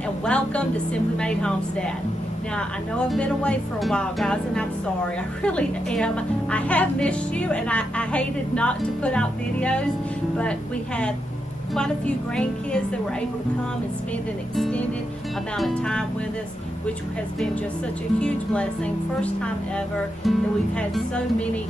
everyone, and welcome to Simply Made Homestead. Now, I know I've been away for a while, guys, and I'm sorry. I really am. I have missed you, and I hated not to put out videos, but we had quite a few grandkids that were able to come and spend an extended amount of time with us, which has been just such a huge blessing. First time ever that we've had so many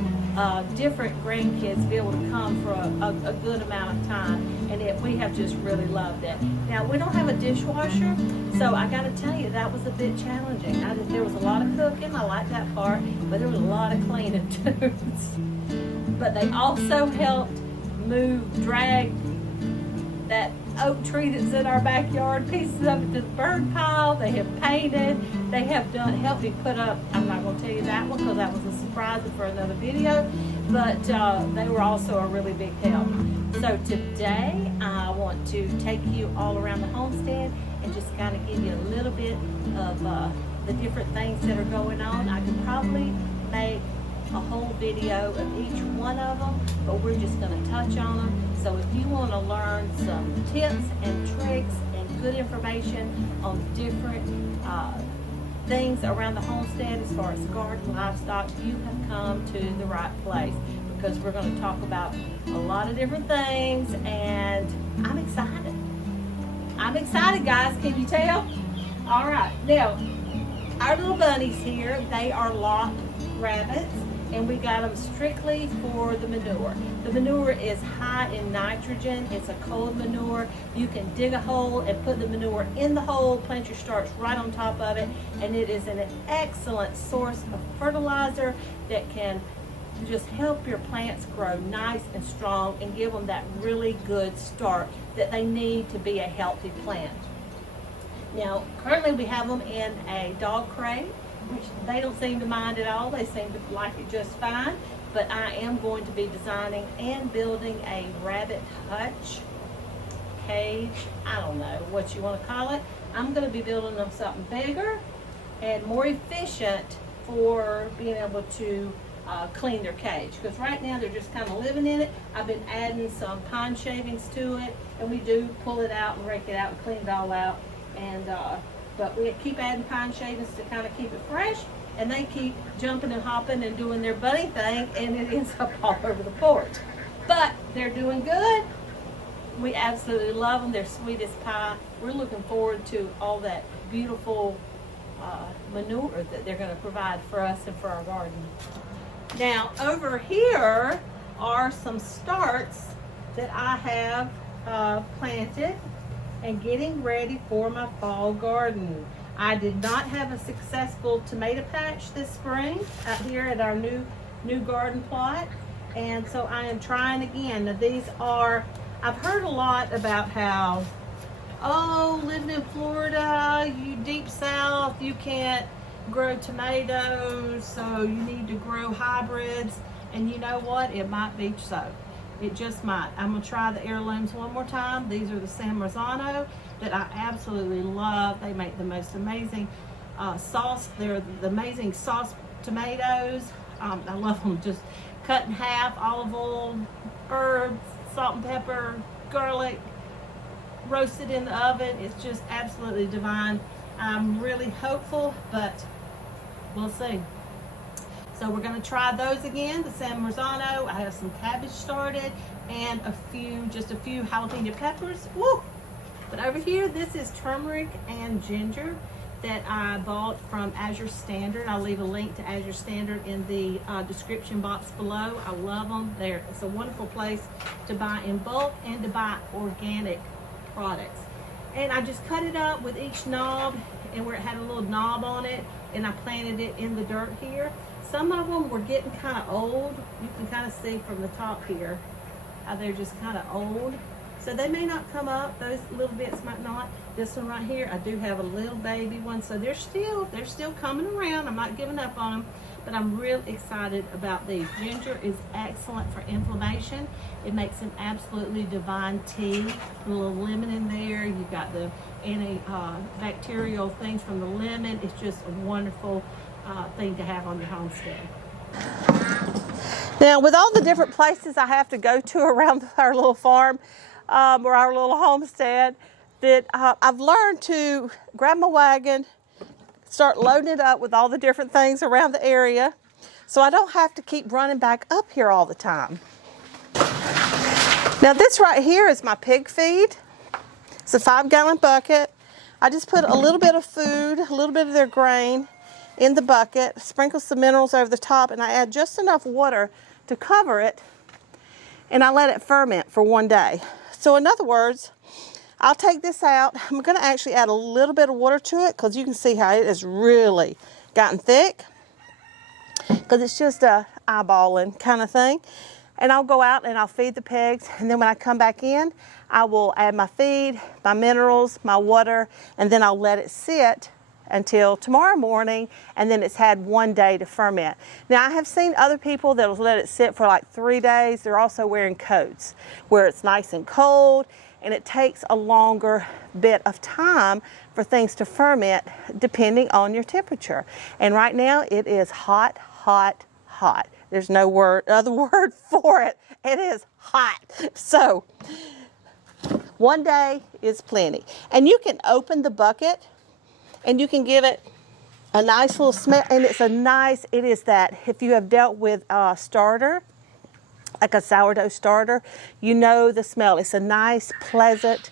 different grandkids be able to come for a good amount of time, and we have just really loved it. Now, we don't have a dishwasher, so I got to tell you, that was a bit challenging. There was a lot of cooking, I like that part, but there was a lot of cleaning too. But they also helped drag that oak tree that's in our backyard, pieces of it to the burn pile. They have painted, they have helped me put up, I'm not going to tell you that one because that was a surprise for another video, but they were also a really big help. So today I want to take you all around the homestead and just kind of give you a little bit of the different things that are going on. I could probably make a whole video of each one of them, but we're just going to touch on them. So if you want to learn some tips and tricks and good information on different things around the homestead as far as garden, livestock, you have come to the right place, because we're going to talk about a lot of different things, and I'm excited. I'm excited, guys. Can you tell? All right. Now, our little bunnies here, they are locked rabbits, and we got them strictly for the manure. The manure is high in nitrogen. It's a cold manure. You can dig a hole and put the manure in the hole, plant your starch right on top of it, and it is an excellent source of fertilizer that can just help your plants grow nice and strong and give them that really good start that they need to be a healthy plant. Now, currently we have them in a dog crate, which they don't seem to mind at all. They seem to like it just fine. But I am going to be designing and building a rabbit hutch, cage, I don't know what you want to call it. I'm going to be building them something bigger and more efficient for being able to clean their cage. Because right now they're just kind of living in it. I've been adding some pine shavings to it, and we do pull it out and rake it out and clean it all out. And but we keep adding pine shavings to kind of keep it fresh, and they keep jumping and hopping and doing their bunny thing, and it ends up all over the porch. But they're doing good. We absolutely love them. They're sweet as pie. We're looking forward to all that beautiful manure that they're going to provide for us and for our garden. Now, over here are some starts that I have planted and getting ready for my fall garden. I did not have a successful tomato patch this spring out here at our new garden plot, and so I am trying again. Now these are, I've heard a lot about how, oh, living in Florida, you deep south, you can't grow tomatoes, so you need to grow hybrids, and you know what, it might be so. It just might. I'm going to try the heirlooms one more time. These are the San Marzano that I absolutely love. They make the most amazing sauce. They're the amazing sauce tomatoes. I love them just cut in half, olive oil, herbs, salt and pepper, garlic, roasted in the oven. It's just absolutely divine. I'm really hopeful, but we'll see. So we're going to try those again, the San Marzano. I have some cabbage started and just a few jalapeno peppers. Woo! But over here, this is turmeric and ginger that I bought from Azure Standard. I'll leave a link to Azure Standard in the description box below. I love them. It's a wonderful place to buy in bulk and to buy organic products. And I just cut it up with each knob, and where it had a little knob on it, and I planted it in the dirt here. Some of them were getting kind of old. You can kind of see from the top here how they're just kind of old. So they may not come up. Those little bits might not. This one right here, I do have a little baby one. So they're still coming around. I'm not giving up on them, but I'm real excited about these. Ginger is excellent for inflammation. It makes an absolutely divine tea. A little lemon in there. You've got the antibacterial things from the lemon. It's just a wonderful thing to have on your homestead. Now, with all the different places I have to go to around our little farm or our little homestead, that I've learned to grab my wagon, start loading it up with all the different things around the area, so I don't have to keep running back up here all the time. Now this right here is my pig feed. It's a 5-gallon bucket. I just put a little bit of food, a little bit of their grain in the bucket, sprinkle some minerals over the top, and I add just enough water to cover it, and I let it ferment for 1 day. So in other words, I'll take this out. I'm going to actually add a little bit of water to it because you can see how it has really gotten thick, because it's just a eyeballing kind of thing. And I'll go out and I'll feed the pigs, and then when I come back in, I will add my feed, my minerals, my water, and then I'll let it sit until tomorrow morning, and then it's had 1 day to ferment. Now I have seen other people that will let it sit for like 3 days. They're also wearing coats where it's nice and cold, and it takes a longer bit of time for things to ferment depending on your temperature. And right now it is hot, hot, hot. There's no other word for it. It is hot. So 1 day is plenty. And you can open the bucket and you can give it a nice little smell. And it is that, if you have dealt with a starter, like a sourdough starter, you know the smell. It's a nice, pleasant,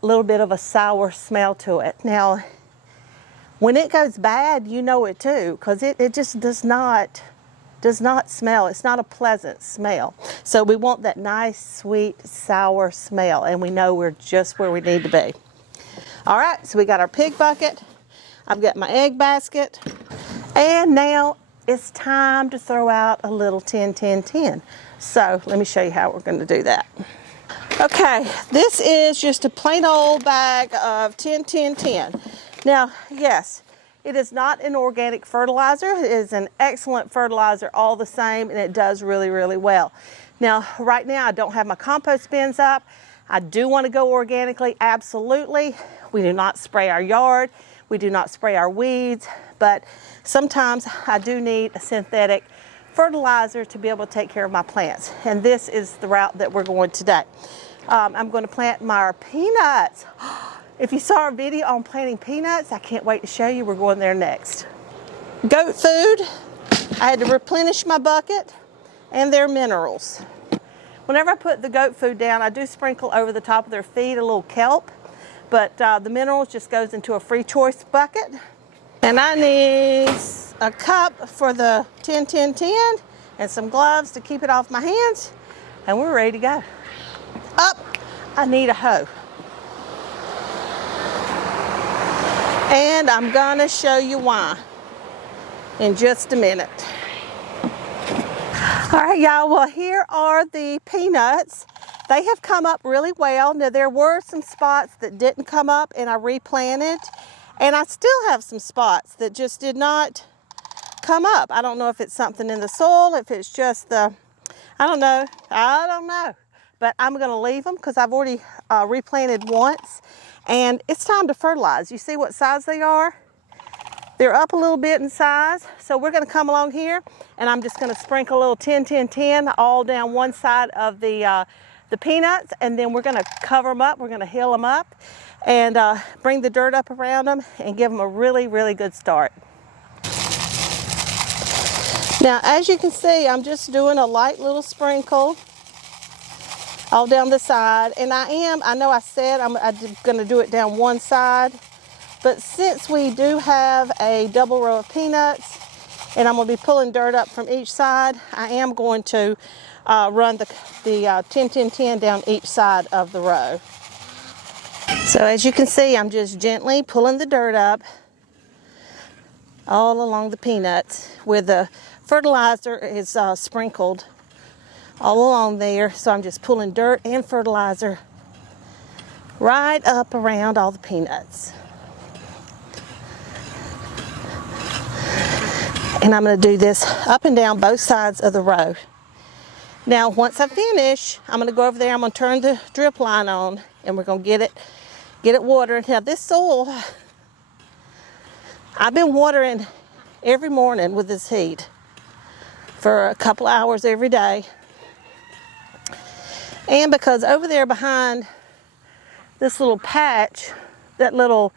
little bit of a sour smell to it. Now, when it goes bad, you know it too, because it just does not smell. It's not a pleasant smell. So we want that nice, sweet, sour smell, and we know we're just where we need to be. All right, so we got our pig bucket. I've got my egg basket, and now it's time to throw out a little 10-10-10. So let me show you how we're going to do that. Okay, this is just a plain old bag of 10-10-10. Now, yes, it is not an organic fertilizer. It is an excellent fertilizer all the same, and it does really, really well. Now, right now I don't have my compost bins up. I do want to go organically, absolutely. We do not spray our yard. We do not spray our weeds, but sometimes I do need a synthetic fertilizer to be able to take care of my plants. And this is the route that we're going today. I'm going to plant my peanuts. If you saw our video on planting peanuts, I can't wait to show you. We're going there next. Goat food. I had to replenish my bucket and their minerals. Whenever I put the goat food down, I do sprinkle over the top of their feed a little kelp, but the minerals just goes into a free choice bucket. And I need a cup for the 10-10-10 and some gloves to keep it off my hands, and we're ready to go. I need a hoe. And I'm gonna show you why in just a minute. All right, y'all, well, here are the peanuts. They have come up really well. Now, there were some spots that didn't come up, and I replanted, and I still have some spots that just did not come up. I don't know if it's something in the soil, if it's just the, I don't know, but I'm gonna leave them because I've already replanted once, and it's time to fertilize. You see what size they are? They're up a little bit in size, so we're gonna come along here, and I'm just gonna sprinkle a little 10-10-10 all down one side of the peanuts, and then we're gonna cover them up, we're gonna hill them up, and bring the dirt up around them and give them a really, really good start. Now, as you can see, I'm just doing a light little sprinkle all down the side, and I know I said I'm gonna do it down one side, but since we do have a double row of peanuts, and I'm gonna be pulling dirt up from each side, I am going to run the 10-10-10 down each side of the row. So as you can see, I'm just gently pulling the dirt up all along the peanuts where the fertilizer is sprinkled all along there. So I'm just pulling dirt and fertilizer right up around all the peanuts. And I'm going to do this up and down both sides of the row. Now, once I finish, I'm going to go over there, I'm going to turn the drip line on, and we're going to get it watered. Now, this soil, I've been watering every morning with this heat for a couple hours every day. And because over there behind this little patch, that little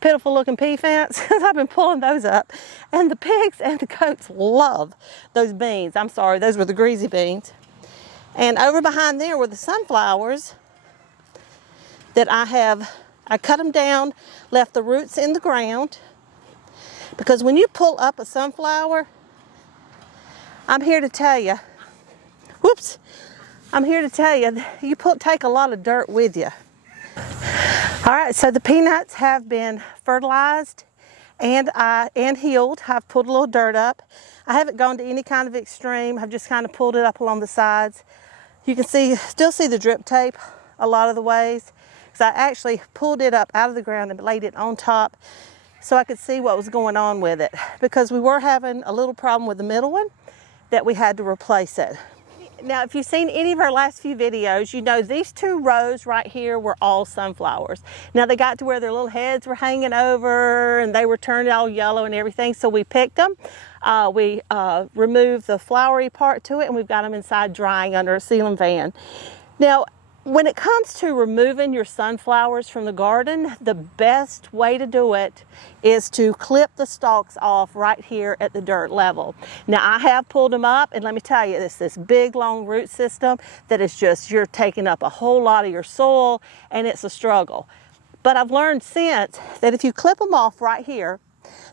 pitiful looking pea fence, because I've been pulling those up. And the pigs and the goats love those beans. I'm sorry, those were the greasy beans. And over behind there were the sunflowers that I cut them down, left the roots in the ground. Because when you pull up a sunflower, I'm here to tell you, whoops, I'm here to tell you, take a lot of dirt with you. All right, so the peanuts have been fertilized and healed. I've pulled a little dirt up. I haven't gone to any kind of extreme. I've just kind of pulled it up along the sides. You can still see the drip tape a lot of the ways, because I actually pulled it up out of the ground and laid it on top so I could see what was going on with it, because we were having a little problem with the middle one that we had to replace it. Now, if you've seen any of our last few videos, you know these 2 rows right here were all sunflowers. Now, they got to where their little heads were hanging over and they were turning all yellow and everything, so we picked them. We removed the flowery part to it, and we've got them inside drying under a ceiling fan. Now, when it comes to removing your sunflowers from the garden, the best way to do it is to clip the stalks off right here at the dirt level. Now, I have pulled them up, and let me tell you, it's this big long root system that is just, you're taking up a whole lot of your soil, and it's a struggle. But I've learned since that if you clip them off right here,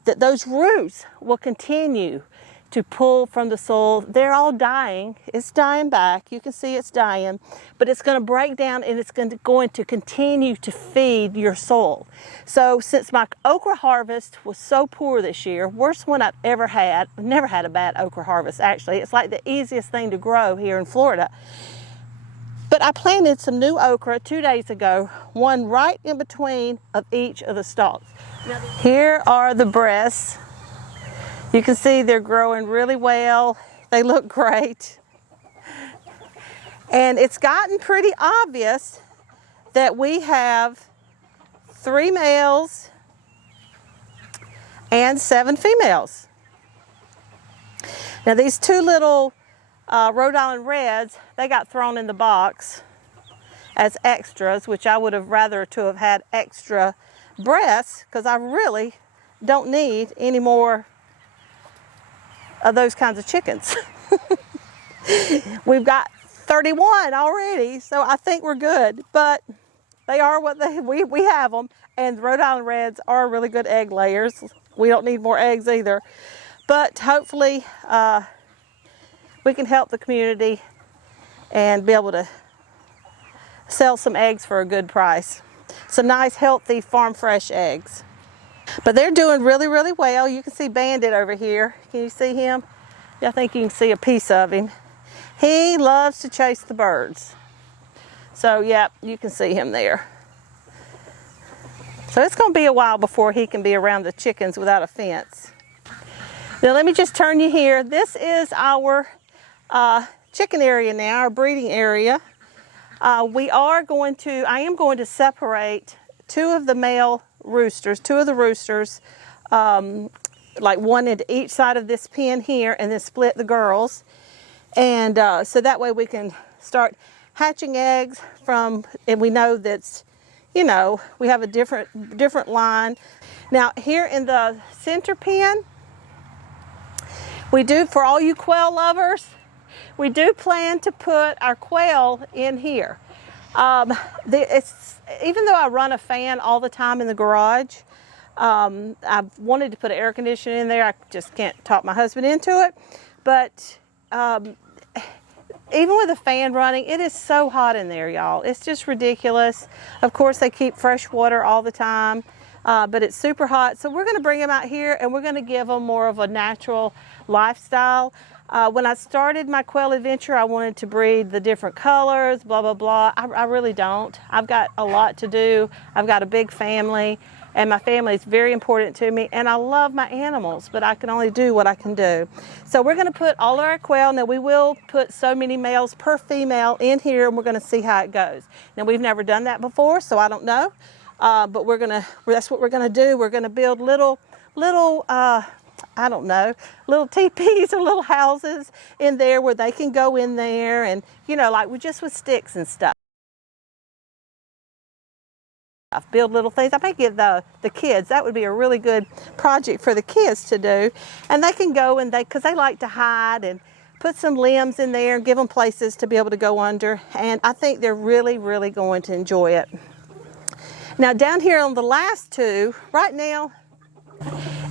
that those roots will continue to pull from the soil. They're all dying. It's dying back. You can see it's dying, but it's going to break down and it's going to continue to feed your soil. So since my okra harvest was so poor this year, worst one I've ever had, I've never had a bad okra harvest actually. It's like the easiest thing to grow here in Florida. But I planted some new okra 2 days ago, one right in between of each of the stalks. Here are the breasts. You can see they're growing really well. They look great. And it's gotten pretty obvious that we have 3 males and 7 females. Now these 2 little Rhode Island Reds, they got thrown in the box as extras, which I would have rather to have had extra breasts, because I really don't need any more of those kinds of chickens. We've got 31 already, so I think we're good, but they are what we have them, and Rhode Island Reds are really good egg layers. We don't need more eggs either, but hopefully we can help the community and be able to sell some eggs for a good price. Some nice, healthy, farm fresh eggs. But they're doing really, really well. You can see Bandit over here. Can you see him? Yeah, I think you can see a piece of him. He loves to chase the birds. So, yeah, you can see him there. So it's going to be a while before he can be around the chickens without a fence. Now, let me just turn you here. This is our chicken area now, our breeding area. I am going to separate 2 of the male roosters, 2 of the roosters, like one into each side of this pen here, and then split the girls. And so that way we can start hatching eggs from, and we know that's, you know, we have a different line. Now here in the center pen, we do, for all you quail lovers, we do plan to put our quail in here. Even though I run a fan all the time in the garage, I've wanted to put an air conditioner in there. I just can't talk my husband into it. But even with a fan running, it is so hot in there, y'all. It's just ridiculous. Of course, they keep fresh water all the time, but it's super hot. So we're going to bring them out here, and we're going to give them more of a natural lifestyle. When I started my quail adventure, I wanted to breed the different colors, blah, blah, blah. I really don't. I've got a lot to do. I've got a big family, and my family is very important to me, and I love my animals, but I can only do what I can do. So we're going to put all of our quail. Now, we will put so many males per female in here, and we're going to see how it goes. Now, we've never done that before, so I don't know, but that's what we're going to do. We're going to build little I don't know, little teepees or little houses in there where they can go in there, and, you know, like just with sticks and stuff. build little things. I may give the kids, that would be a really good project for the kids to do. And they can go and because they like to hide, and put some limbs in there and give them places to be able to go under. And I think they're really, really going to enjoy it. Now down here on the last two, right now,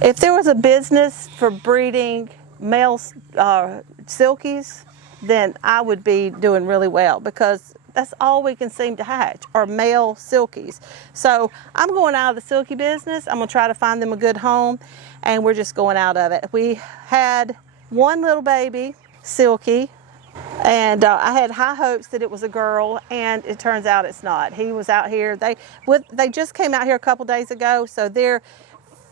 if there was a business for breeding male silkies, then I would be doing really well, because that's all we can seem to hatch are male silkies. So I'm going out of the silky business. I'm going to try to find them a good home, and we're just going out of it. We had one little baby silky, and I had high hopes that it was a girl, and it turns out it's not. He was out here. They just came out here a couple days ago, so they're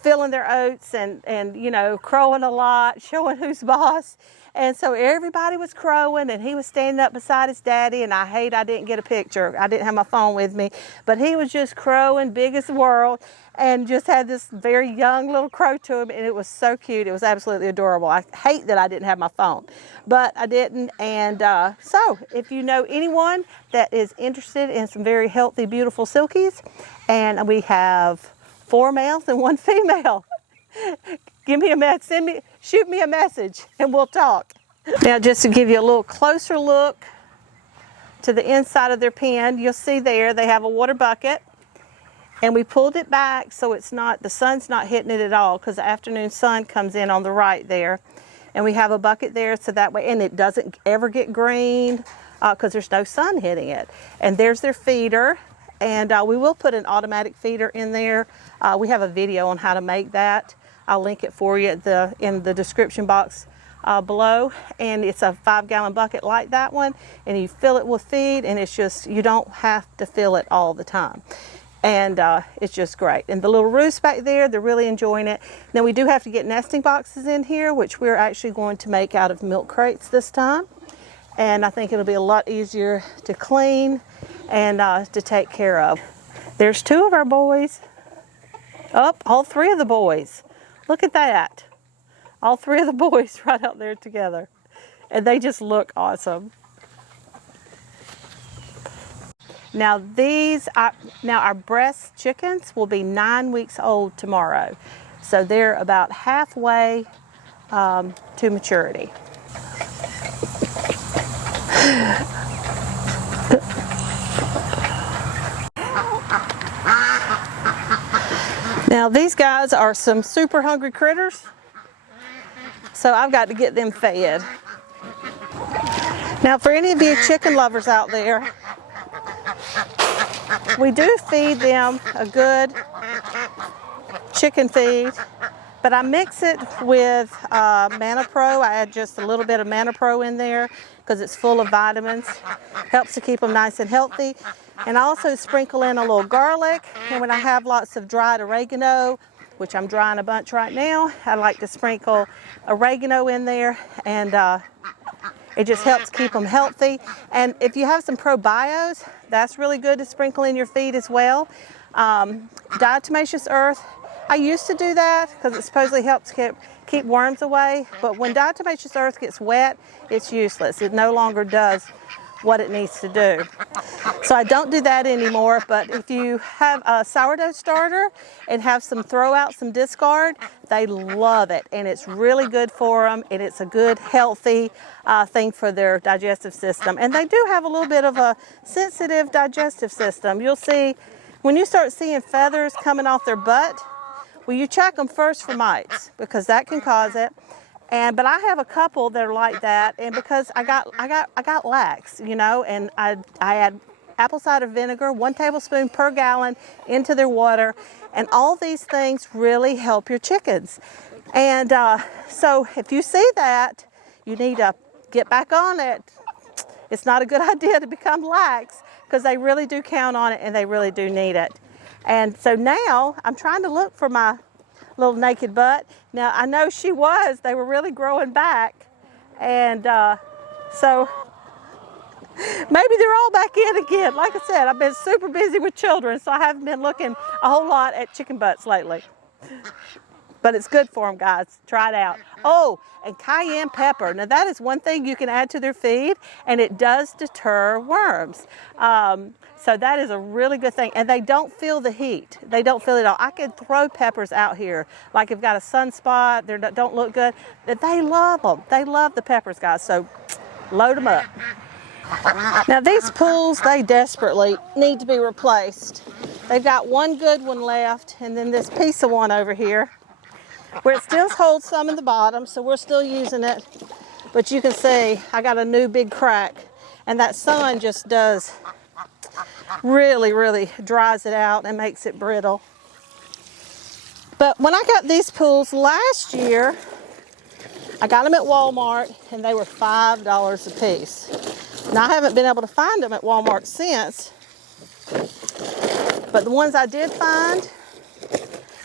filling their oats and you know, crowing a lot, showing who's boss. And so everybody was crowing, and he was standing up beside his daddy, and I didn't get a picture. I didn't have my phone with me, but he was just crowing big as the world, and just had this very young little crow to him, and it was so cute. It was absolutely adorable. I hate that I didn't have my phone, but I didn't. And so if you know anyone that is interested in some very healthy, beautiful silkies, and we have 4 males and 1 female. Give me a message, shoot me a message, and we'll talk. Now, just to give you a little closer look to the inside of their pen, you'll see there they have a water bucket, and we pulled it back so it's not, the sun's not hitting it at all, because the afternoon sun comes in on the right there. And we have a bucket there, so that way, and it doesn't ever get green because there's no sun hitting it. And there's their feeder. And we will put an automatic feeder in there. We have a video on how to make that. I'll link it for you in the description box below. And it's a 5-gallon bucket like that one. And you fill it with feed, and it's just, you don't have to fill it all the time. And it's just great. And the little roosts back there, they're really enjoying it. Now we do have to get nesting boxes in here, which we're actually going to make out of milk crates this time. And I think it'll be a lot easier to clean and to take care of. There's 2 of our boys. All 3 of the boys. Look at that. All 3 of the boys right out there together. And they just look awesome. Now our breast chickens will be 9 weeks old tomorrow. So they're about halfway to maturity. Now these guys are some super hungry critters, so I've got to get them fed. Now for any of you chicken lovers out there, we do feed them a good chicken feed, but I mix it with Manna Pro. I add just a little bit of Manna Pro in there because it's full of vitamins. Helps to keep them nice and healthy. And I also sprinkle in a little garlic. And when I have lots of dried oregano, which I'm drying a bunch right now, I like to sprinkle oregano in there, and it just helps keep them healthy. And if you have some probios, that's really good to sprinkle in your feed as well. Diatomaceous earth, I used to do that because it supposedly helps keep worms away, but when diatomaceous earth gets wet, it's useless. It no longer does what it needs to do. So I don't do that anymore, but if you have a sourdough starter and have some throw out, some discard, they love it, and it's really good for them, and it's a good, healthy thing for their digestive system. And they do have a little bit of a sensitive digestive system. You'll see, when you start seeing feathers coming off their butt, well, you check them first for mites, because that can cause it. But I have a couple that are like that, and because I got lax, you know, and I add apple cider vinegar, 1 tablespoon per gallon into their water, and all these things really help your chickens. And so if you see that, you need to get back on it. It's not a good idea to become lax, because they really do count on it, and they really do need it. And so now I'm trying to look for my little naked butt. Now I know they were really growing back, and so maybe they're all back in again. Like I said, I've been super busy with children, so I haven't been looking a whole lot at chicken butts lately. but it's good for them, guys. Try it out. Oh, and cayenne pepper. Now that is one thing you can add to their feed, and it does deter worms. So that is a really good thing. And they don't feel the heat. They don't feel it at all. I could throw peppers out here, like if got a sunspot, they don't look good. They love them. They love the peppers, guys. So load them up. Now these pools, they desperately need to be replaced. They've got one good one left, and then this piece of one over here, where it still holds some in the bottom, so we're still using it. But you can see I got a new big crack, and that sun just does really dries it out and makes it brittle. But when I got these pools last year, I got them at Walmart, and they were $5 a piece. Now I haven't been able to find them at Walmart since, but the ones I did find,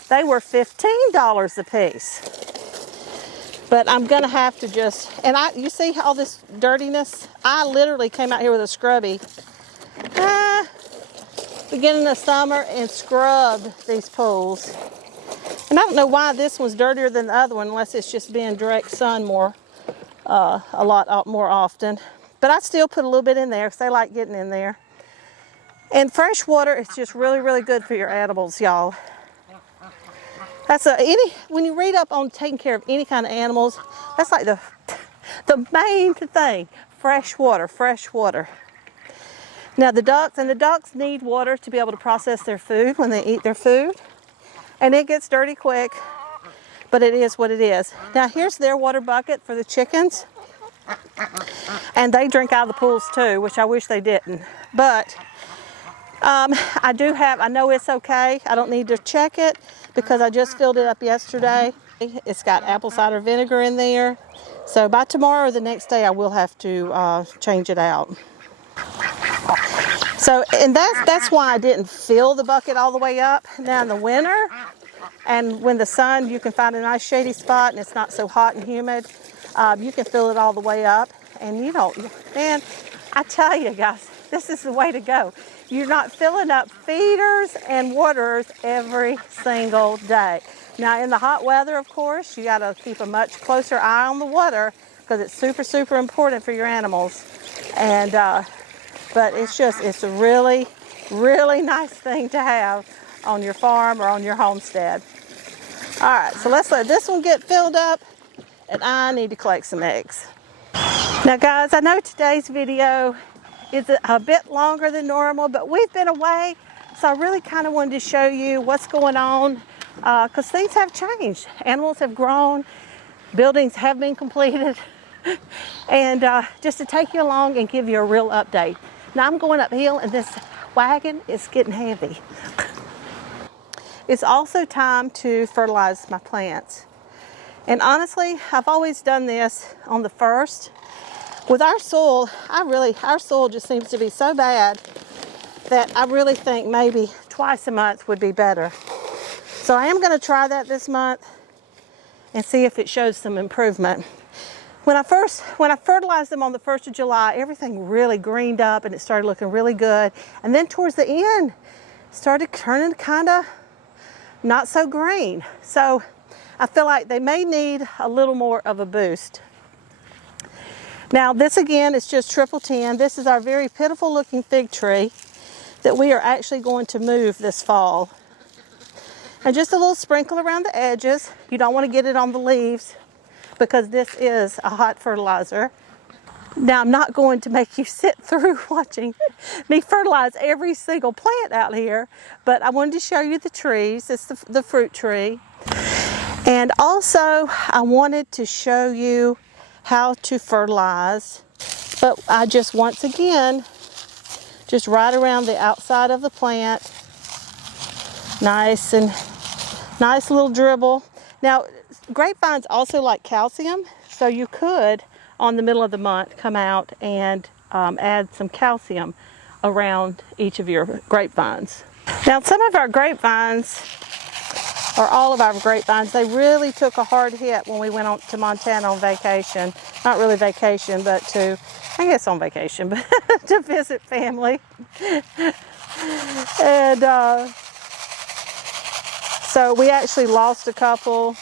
they were $15 a piece. But I'm gonna have to just, and you see all this dirtiness? I literally came out here with a scrubby beginning of summer and scrubbed these pools. And I don't know why this one's dirtier than the other one, unless it's just being direct sun a lot more often. But I still put a little bit in there because they like getting in there. And fresh water is just really good for your animals, y'all. That's when you read up on taking care of any kind of animals, that's like the main thing. Fresh water. Now the ducks need water to be able to process their food when they eat their food. And it gets dirty quick, but it is what it is. Now here's their water bucket for the chickens. And they drink out of the pools too, which I wish they didn't. But I know it's okay. I don't need to check it because I just filled it up yesterday. It's got apple cider vinegar in there. So by tomorrow or the next day, I will have to change it out. So, and that's why I didn't fill the bucket all the way up. Now in the winter, and when the sun, you can find a nice shady spot and it's not so hot and humid, you can fill it all the way up. And man, I tell you guys, this is the way to go. You're not filling up feeders and waterers every single day. Now in the hot weather, of course, you gotta keep a much closer eye on the water because it's super important for your animals. And, but it's a really nice thing to have on your farm or on your homestead. All right, so let's let this one get filled up, and I need to collect some eggs. Now guys, I know today's video is a bit longer than normal, but we've been away, so I really kind of wanted to show you what's going on because things have changed. Animals have grown, buildings have been completed, and just to take you along and give you a real update. Now I'm going uphill and this wagon is getting heavy. It's also time to fertilize my plants. And honestly, I've always done this on the 1st. With our soil, our soil just seems to be so bad that I really think maybe twice a month would be better. So I am going to try that this month and see if it shows some improvement. When I fertilized them on the 1st of July, everything really greened up and it started looking really good. And then towards the end, it started turning kind of not so green. So I feel like they may need a little more of a boost. Now this again is just triple 10. This is our very pitiful looking fig tree that we are actually going to move this fall. And just a little sprinkle around the edges. You don't want to get it on the leaves because this is a hot fertilizer. Now I'm not going to make you sit through watching me fertilize every single plant out here, but I wanted to show you the trees. It's the fruit tree. And also I wanted to show you how to fertilize, but I just once again, just right around the outside of the plant. Nice little dribble. Now, grapevines also like calcium, so you could, on the middle of the month, come out and add some calcium around each of your grapevines. Now, some of our grapevines, or all of our grapevines, they really took a hard hit when we went on to Montana on vacation. Not really vacation, but I guess on vacation, but to visit family. And so we actually lost a couple.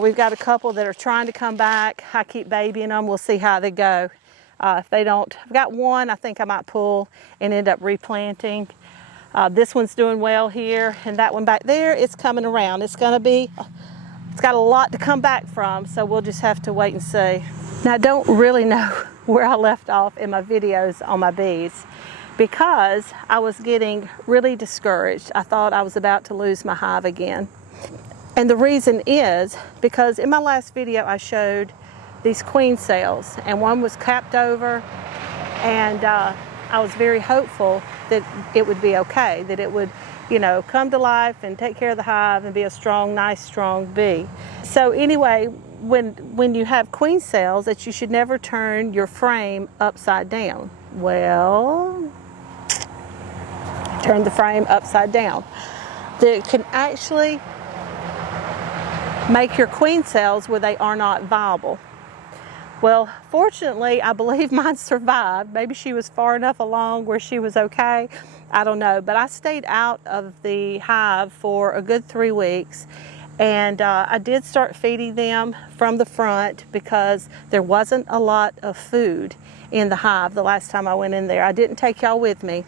We've got a couple that are trying to come back. I keep babying them. We'll see how they go. If they don't, I've got one I think I might pull and end up replanting. This one's doing well here, and that one back there, it's coming around. It's got a lot to come back from, so we'll just have to wait and see. Now, I don't really know where I left off in my videos on my bees because I was getting really discouraged. I thought I was about to lose my hive again. And the reason is because in my last video I showed these queen cells, and one was capped over, and I was very hopeful that it would be okay, that it would, you know, come to life and take care of the hive and be a strong, nice, strong bee. So anyway, when you have queen cells, that you should never turn your frame upside down. Well, turn the frame upside down. That can actually make your queen cells where they are not viable. Well, fortunately, I believe mine survived. Maybe she was far enough along where she was okay. I don't know. But I stayed out of the hive for a good 3 weeks. And I did start feeding them from the front because there wasn't a lot of food in the hive the last time I went in there. I didn't take y'all with me.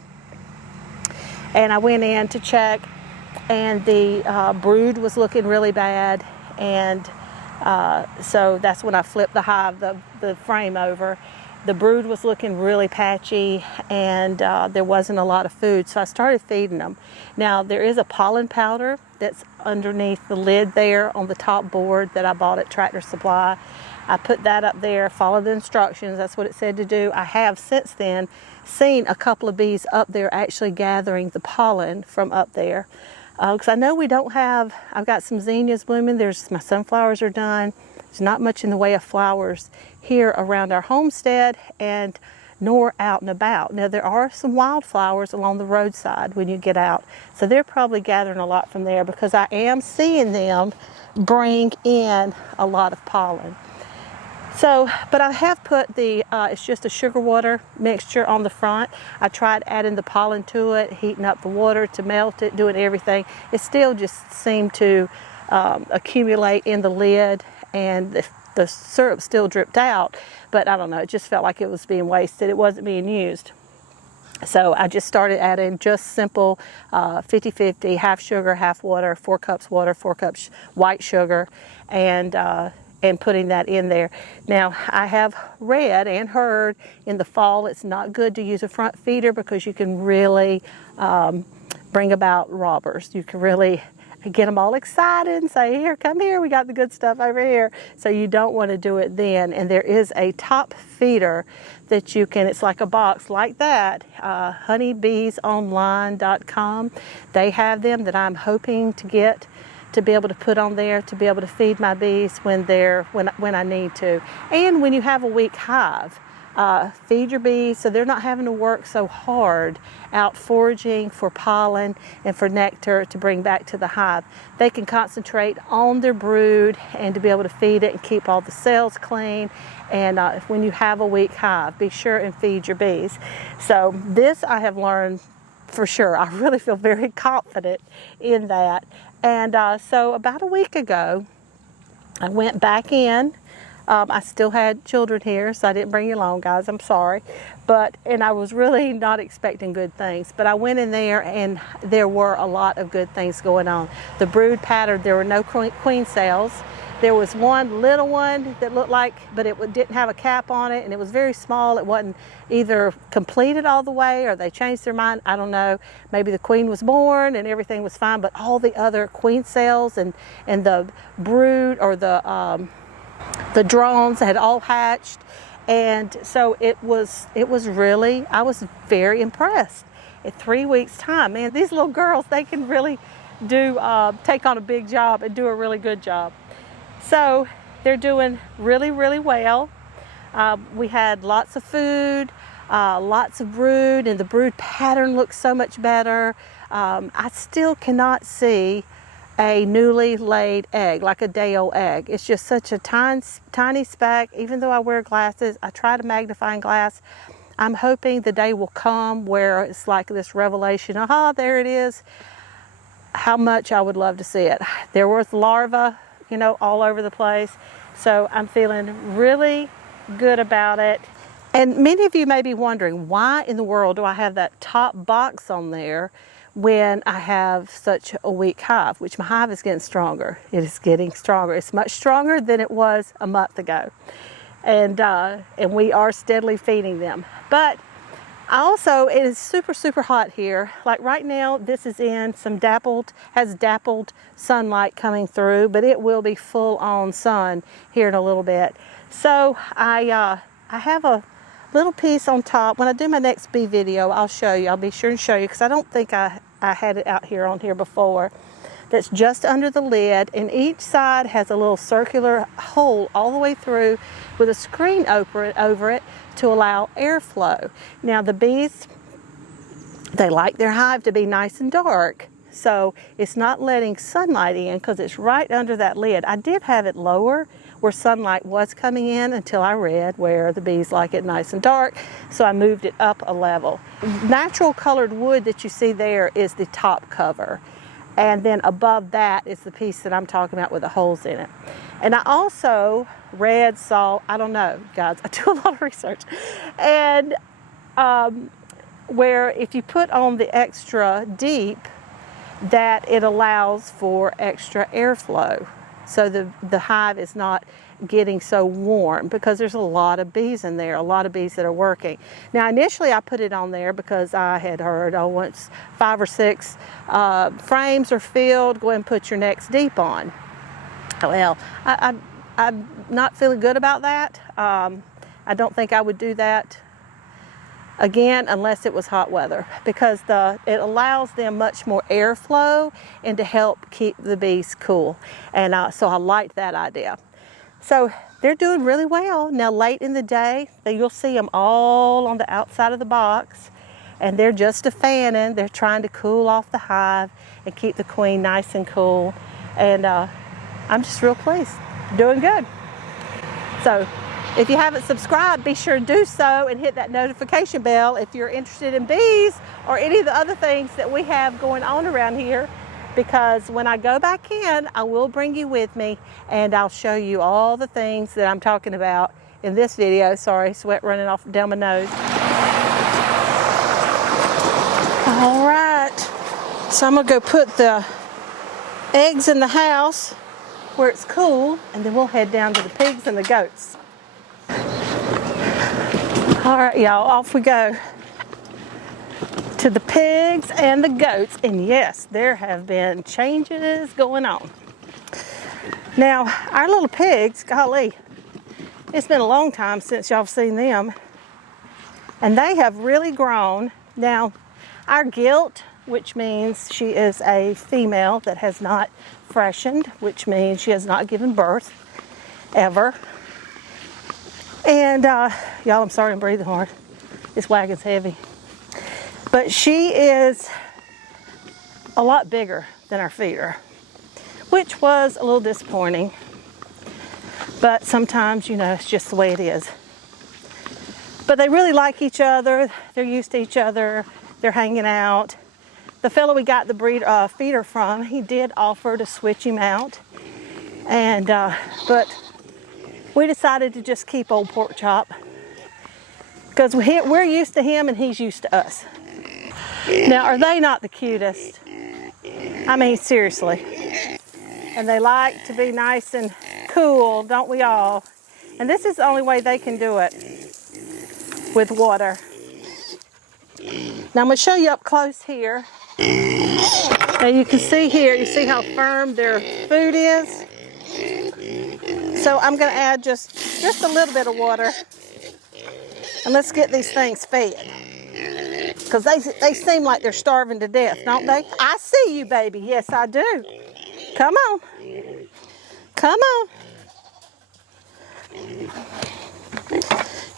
And I went in to check, and the brood was looking really bad. And so that's when I flipped the hive, the frame over. The brood was looking really patchy, and there wasn't a lot of food, so I started feeding them. Now, there is a pollen powder that's underneath the lid there on the top board that I bought at Tractor Supply. I put that up there, followed the instructions, that's what it said to do. I have since then seen a couple of bees up there actually gathering the pollen from up there. Because I know we don't have, I've got some zinnias blooming, my sunflowers are done. There's not much in the way of flowers here around our homestead, and nor out and about. Now, there are some wildflowers along the roadside when you get out, so they're probably gathering a lot from there, because I am seeing them bring in a lot of pollen. So, but I have put it's just a sugar water mixture on the front. I tried adding the pollen to it, heating up the water to melt it, doing everything. It still just seemed to accumulate in the lid, and the syrup still dripped out, but I don't know, it just felt like it was being wasted. It wasn't being used. So I just started adding just simple 50-50, half sugar, half water, 4 cups water, 4 cups white sugar, and putting that in there. Now, I have read and heard in the fall it's not good to use a front feeder because you can really bring about robbers. You can really get them all excited and say, here, come here, we got the good stuff over here. So you don't want to do it then. And there is a top feeder that you can, it's like a box like that, honeybeesonline.com. They have them that I'm hoping to get to be able to put on there to be able to feed my bees when I need to. And when you have a weak hive, feed your bees so they're not having to work so hard out foraging for pollen and for nectar to bring back to the hive. They can concentrate on their brood and to be able to feed it and keep all the cells clean. And when you have a weak hive, be sure and feed your bees. So this I have learned for sure. I really feel very confident in that. And so about a week ago, I went back in. I still had children here, so I didn't bring you along, guys. I'm sorry. And I was really not expecting good things. But I went in there, and there were a lot of good things going on. The brood pattern, there were no queen cells. There was one little one that looked like, but it didn't have a cap on it, and it was very small. It wasn't either completed all the way, or they changed their mind. I don't know. Maybe the queen was born and everything was fine, but all the other queen cells and the brood or the drones had all hatched. And so it was really, I was very impressed. In 3 weeks' time, man, these little girls, they can really take on a big job and do a really good job. So they're doing really, really well. We had lots of food, lots of brood, and the brood pattern looks so much better. I still cannot see a newly laid egg, like a day-old egg. It's just such a tiny speck. Even though I wear glasses, I try to magnifying glass. I'm hoping the day will come where it's like this revelation, aha, there it is. How much I would love to see it. There was larvae, you know, all over the place. So I'm feeling really good about it. And many of you may be wondering, why in the world do I have that top box on there when I have such a weak hive? Which my hive is getting stronger. It is getting stronger. It's much stronger than it was a month ago. And we are steadily feeding them. But also, it is super, super hot here. Like right now, this is in some has dappled sunlight coming through, but it will be full on sun here in a little bit. So I have a little piece on top. When I do my next bee video, I'll show you. I'll be sure and show you, because I don't think I had it out here on here before. That's just under the lid, and each side has a little circular hole all the way through with a screen over it to allow airflow. Now the bees, they like their hive to be nice and dark, so it's not letting sunlight in because it's right under that lid. I did have it lower where sunlight was coming in until I read where the bees like it nice and dark, so I moved it up a level. Natural colored wood that you see there is the top cover, and then above that is the piece that I'm talking about with the holes in it. And I also saw, I don't know, guys, I do a lot of research, and where if you put on the extra deep, that it allows for extra airflow. So the hive is not getting so warm, because there's a lot of bees in there, a lot of bees that are working. Now initially I put it on there because I had heard, oh, once 5 or 6 frames are filled, go ahead and put your next deep on. Well, I'm not feeling good about that. I don't think I would do that again unless it was hot weather, because it allows them much more airflow and to help keep the bees cool. And so I liked that idea. So they're doing really well. Now late in the day, you'll see them all on the outside of the box, and they're just a fanning. They're trying to cool off the hive and keep the queen nice and cool. And I'm just real pleased. Doing good. So if you haven't subscribed, be sure to do so and hit that notification bell if you're interested in bees or any of the other things that we have going on around here, because when I go back in, I will bring you with me and I'll show you all the things that I'm talking about in this video. Sorry, sweat running off down my nose. All right, so I'm gonna go put the eggs in the house where it's cool, and then we'll head down to the pigs and the goats. All right, y'all, off we go to the pigs and the goats. And yes, there have been changes going on. Now, our little pigs, golly, it's been a long time since y'all have seen them, and they have really grown. Now, our gilt, which means she is a female that has not freshened, which means she has not given birth ever. And y'all, I'm sorry I'm breathing hard. This wagon's heavy. But she is a lot bigger than our feeder, which was a little disappointing. But sometimes, you know, it's just the way it is. But they really like each other. They're used to each other. They're hanging out. The fellow we got the feeder from, he did offer to switch him out, and but we decided to just keep old Pork Chop, because we're used to him and he's used to us. Now, are they not the cutest? I mean, seriously. And they like to be nice and cool, don't we all? And this is the only way they can do it, with water. Now I'm going to show you up close here. Now you can see here, you see how firm their food is? So I'm going to add just a little bit of water. And let's get these things fed. Because they seem like they're starving to death, don't they? I see you, baby. Yes, I do. Come on. Come on.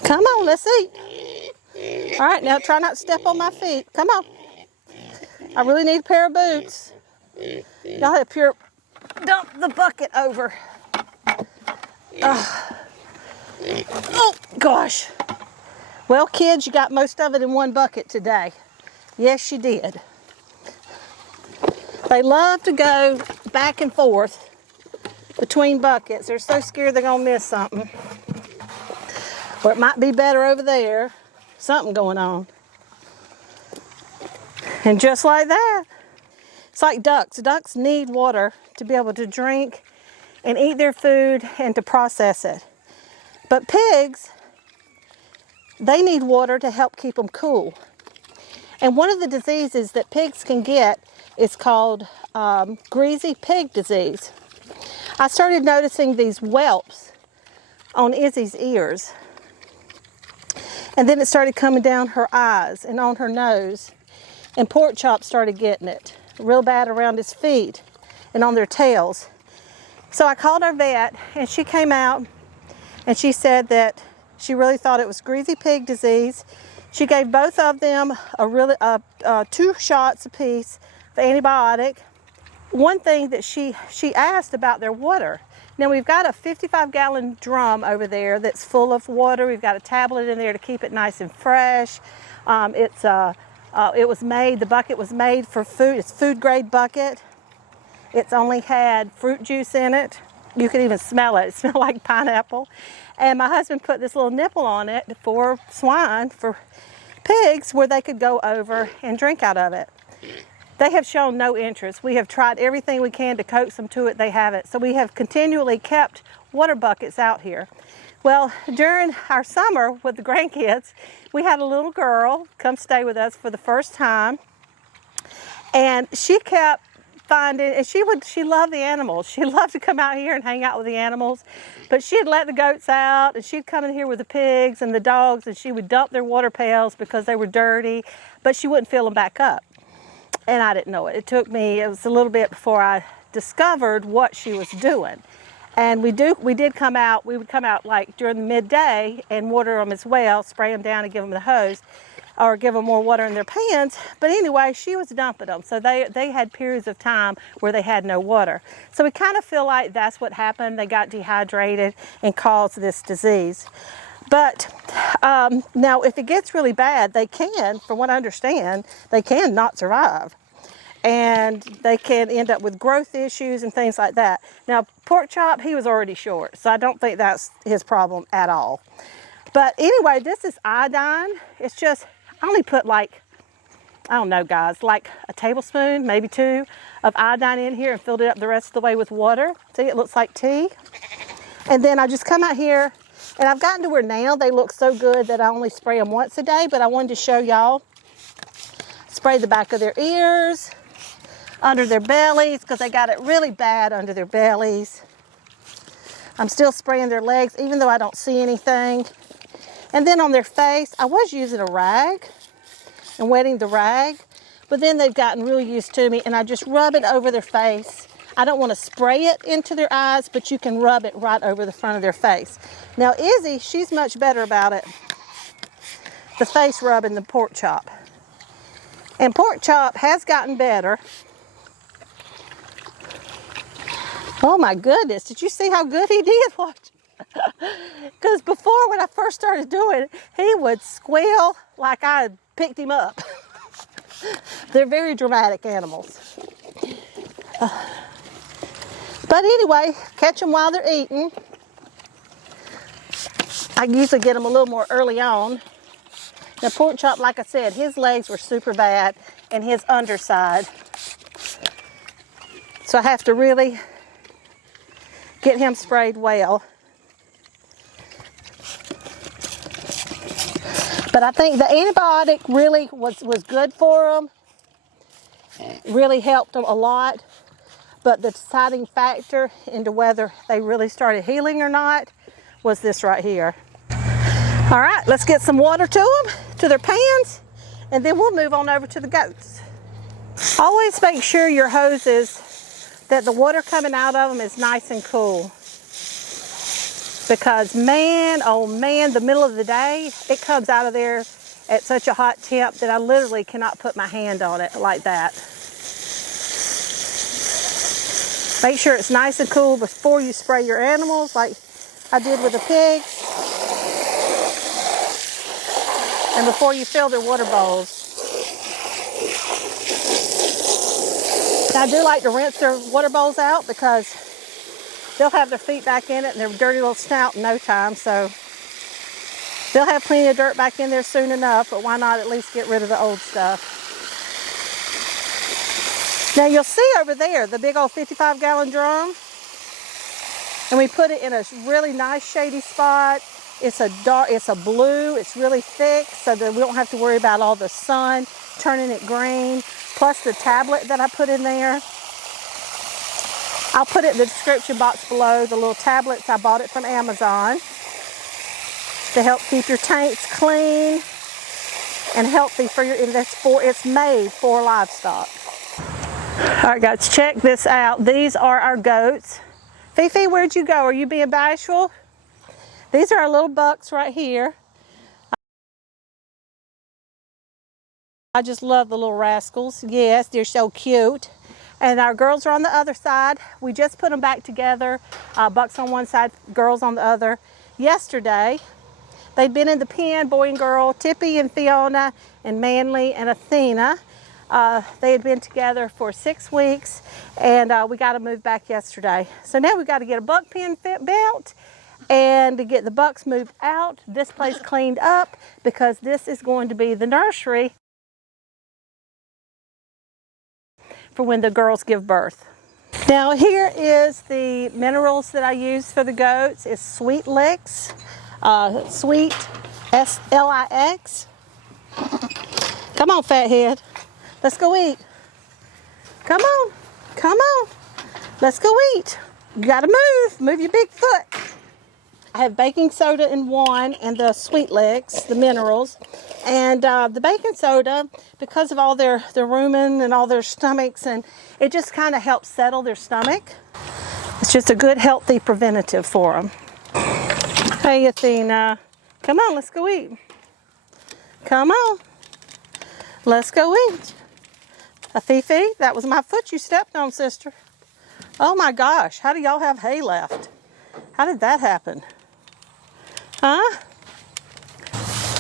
Come on, let's eat. All right, now try not to step on my feet. Come on. I really need a pair of boots. Y'all have pure dump the bucket over. Oh, gosh. Well, kids, you got most of it in one bucket today. Yes, you did. They love to go back and forth between buckets. They're so scared they're gonna miss something. Or it might be better over there. Something going on. And just like that, it's like ducks. Ducks need water to be able to drink and eat their food and to process it. But pigs, they need water to help keep them cool. And one of the diseases that pigs can get is called greasy pig disease. I started noticing these whelps on Izzy's ears. And then it started coming down her eyes and on her nose. And Pork Chop started getting it real bad around his feet and on their tails. So I called our vet, and she came out and she said that she really thought it was greasy pig disease. She gave both of them 2 shots apiece of antibiotic. One thing that she asked about their water. Now we've got a 55-gallon drum over there that's full of water. We've got a tablet in there to keep it nice and fresh. The bucket was made for food. It's food grade bucket. It's only had fruit juice in it. You can even smell it. It smells like pineapple. And my husband put this little nipple on it for swine, for pigs, where they could go over and drink out of it. They have shown no interest. We have tried everything we can to coax them to it. They haven't. So we have continually kept water buckets out here. Well, during our summer with the grandkids, we had a little girl come stay with us for the first time. And she kept finding, and she loved the animals. She loved to come out here and hang out with the animals. But she'd let the goats out, and she'd come in here with the pigs and the dogs, and she would dump their water pails because they were dirty, but she wouldn't fill them back up. And I didn't know it. It was a little bit before I discovered what she was doing. And we would come out like during the midday and water them as well, spray them down and give them the hose, or give them more water in their pans. But anyway, she was dumping them. So they had periods of time where they had no water. So we kind of feel like that's what happened. They got dehydrated and caused this disease. But now if it gets really bad, they can, from what I understand, they can not survive. And they can end up with growth issues and things like that. Now, Pork Chop, he was already short, so I don't think that's his problem at all. But anyway, this is iodine. It's just, I only put like, I don't know guys, like a tablespoon, maybe 2 of iodine in here and filled it up the rest of the way with water. See, it looks like tea. And then I just come out here, and I've gotten to where now they look so good that I only spray them once a day, but I wanted to show y'all. Spray the back of their ears, under their bellies, because they got it really bad under their bellies. I'm still spraying their legs, even though I don't see anything. And then on their face, I was using a rag and wetting the rag, but then they've gotten really used to me, and I just rub it over their face. I don't want to spray it into their eyes, but you can rub it right over the front of their face. Now Izzy, she's much better about it. The face rubbing the Pork Chop. And Pork Chop has gotten better. Oh my goodness, did you see how good he did? Watch. Because before, when I first started doing it, he would squeal like I had picked him up. They're very dramatic animals. But anyway, catch them while they're eating. I usually get them a little more early on. Now Pork Chop, like I said, his legs were super bad and his underside. So I have to really get him sprayed well. But I think the antibiotic really was good for them. Really helped them a lot. But the deciding factor into whether they really started healing or not was this right here. All right, let's get some water to them, to their pans, and then we'll move on over to the goats. Always make sure your hoses, that the water coming out of them is nice and cool. Because man, oh man, the middle of the day, it comes out of there at such a hot temp that I literally cannot put my hand on it like that. Make sure it's nice and cool before you spray your animals, like I did with the pigs. And before you fill their water bowls. I do like to rinse their water bowls out because they'll have their feet back in it and their dirty little snout in no time. So they'll have plenty of dirt back in there soon enough, but why not at least get rid of the old stuff? Now you'll see over there the big old 55-gallon drum. And we put it in a really nice shady spot. It's a blue, it's really thick, so that we don't have to worry about all the sun turning it green, plus the tablet that I put in there. I'll put it in the description box below, the little tablets. I bought it from Amazon to help keep your tanks clean and healthy for your, it's made for livestock. All right guys, check this out. These are our goats. Fifi, where'd you go? Are you being bashful? These are our little bucks right here. I just love the little rascals. Yes, they're so cute. And our girls are on the other side. We just put them back together. Bucks on one side, girls on the other. Yesterday, they'd been in the pen, boy and girl, Tippy and Fiona, and Manly and Athena. They had been together for 6 weeks, and we got to move back yesterday. So now we've got to get a buck pen built and to get the bucks moved out, this place cleaned up, because this is going to be the nursery for when the girls give birth. Now here is the minerals that I use for the goats. It's Sweet Licks, Sweet S-L-I-X. Come on, fathead. Let's go eat. Come on, come on. Let's go eat. You gotta move your big foot. I have baking soda in one and the Sweet Licks, the minerals. And the baking soda, because of all their rumen and all their stomachs, and it just kind of helps settle their stomach. It's just a good, healthy preventative for them. Hey, Athena. Come on, let's go eat. Come on. Let's go eat. Fifi, that was my foot you stepped on, sister. Oh my gosh, how do y'all have hay left? How did that happen? Huh?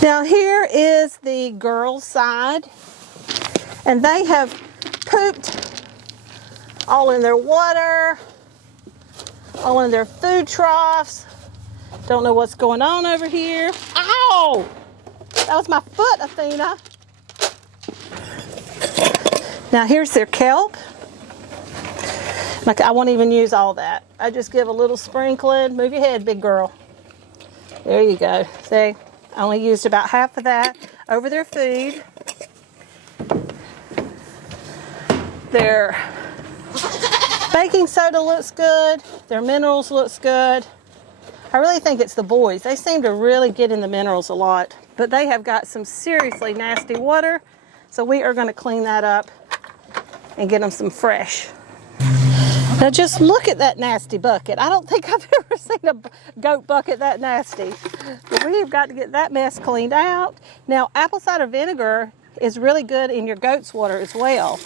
Now here is the girls' side, and they have pooped all in their water, all in their food troughs. Don't know what's going on over here. Ow! That was my foot, Athena. Now here's their kelp. Like, I won't even use all that. I just give a little sprinkling. Move your head, big girl. There you go. See, I only used about half of that over their food. Their baking soda looks good. Their minerals looks good. I really think it's the boys. They seem to really get in the minerals a lot. But they have got some seriously nasty water. So we are going to clean that up and get them some fresh. Now just look at that nasty bucket. I don't think I've ever seen a goat bucket that nasty. But we've got to get that mess cleaned out. Now apple cider vinegar is really good in your goat's water as well.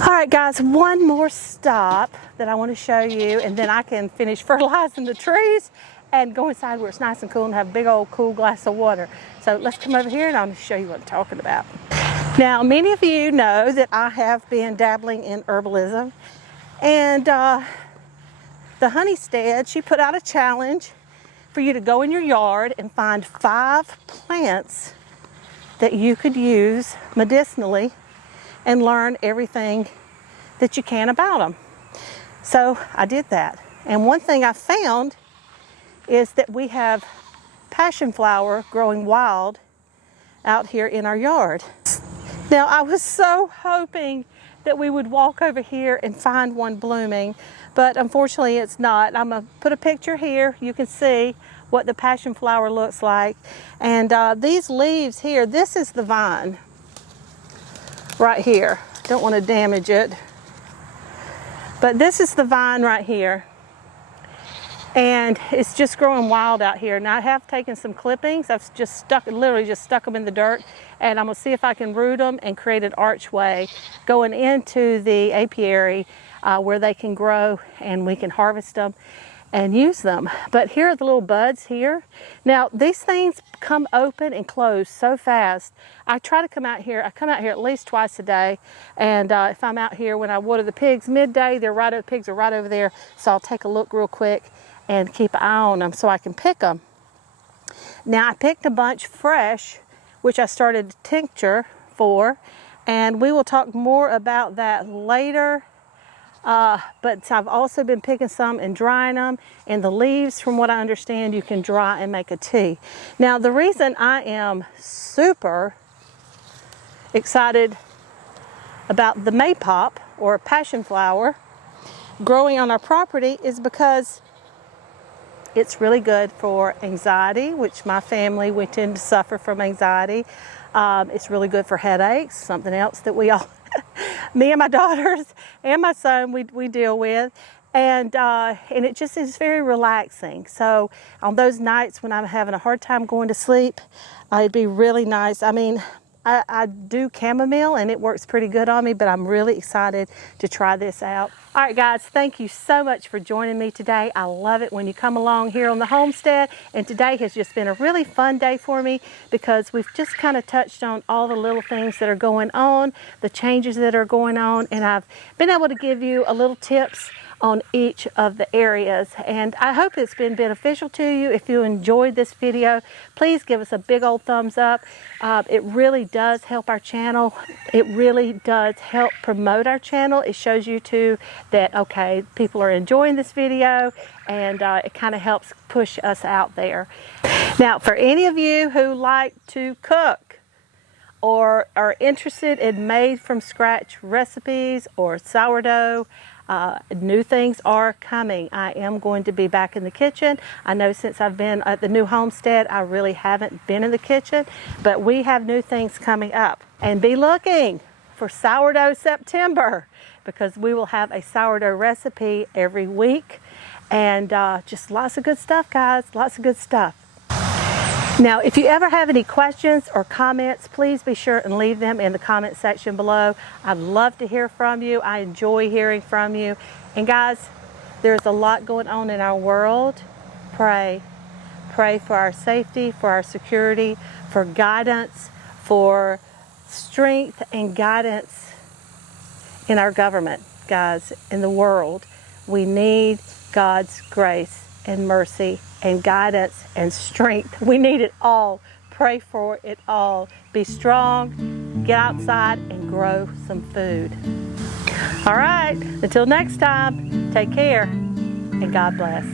All right, guys, one more stop that I want to show you, and then I can finish fertilizing the trees and go inside where it's nice and cool and have a big old cool glass of water. So let's come over here and I'll show you what I'm talking about. Now, many of you know that I have been dabbling in herbalism, and the Homestead, she put out a challenge for you to go in your yard and find 5 plants that you could use medicinally and learn everything that you can about them. So I did that. And one thing I found is that we have passion flower growing wild out here in our yard. Now I was so hoping that we would walk over here and find one blooming, but unfortunately it's not. I'm gonna put a picture here. You can see what the passion flower looks like. And these leaves here, this is the vine right here. Don't want to damage it. But this is the vine right here. And it's just growing wild out here. Now I have taken some clippings. I've just literally just stuck them in the dirt. And I'm gonna see if I can root them and create an archway going into the apiary. where they can grow and we can harvest them and use them. But here are the little buds here. Now these things come open and close so fast. I try to come out here. I come out here at least twice a day, and if I'm out here when I water the pigs midday, the pigs are right over there, so I'll take a look real quick and keep an eye on them so I can pick them. Now I picked a bunch fresh, which I started to tincture for, and we will talk more about that later. But I've also been picking some and drying them, and the leaves, from what I understand, you can dry and make a tea. Now the reason I am super excited about the maypop or passion flower growing on our property is because it's really good for anxiety, which my family, we tend to suffer from anxiety. It's really good for headaches, something else that we all me and my daughters and my son, we deal with. And it just is very relaxing. So on those nights when I'm having a hard time going to sleep, it'd be really nice. I mean, I do chamomile and it works pretty good on me, but I'm really excited to try this out. All right, guys, thank you so much for joining me today. I love it when you come along here on the homestead, and today has just been a really fun day for me because we've just kind of touched on all the little things that are going on, the changes that are going on, and I've been able to give you a little tips on each of the areas, and I hope it's been beneficial to you. If you enjoyed this video, please give us a big old thumbs up. It really does help our channel. It really does help promote our channel. It shows YouTube that, okay, people are enjoying this video, and it kind of helps push us out there. Now, for any of you who like to cook or are interested in made from scratch recipes or sourdough, new things are coming. I am going to be back in the kitchen. I know since I've been at the new homestead, I really haven't been in the kitchen, but we have new things coming up. And be looking for Sourdough September, because we will have a sourdough recipe every week, and just lots of good stuff, guys, lots of good stuff. Now, if you ever have any questions or comments, please be sure and leave them in the comment section below. I'd love to hear from you. I enjoy hearing from you. And guys, there's a lot going on in our world. Pray. Pray for our safety, for our security, for guidance, for strength and guidance in our government, guys, in the world. We need God's grace and mercy and guidance and strength. We need it all. Pray for it all. Be strong, get outside and grow some food. All right, until next time, take care and God bless.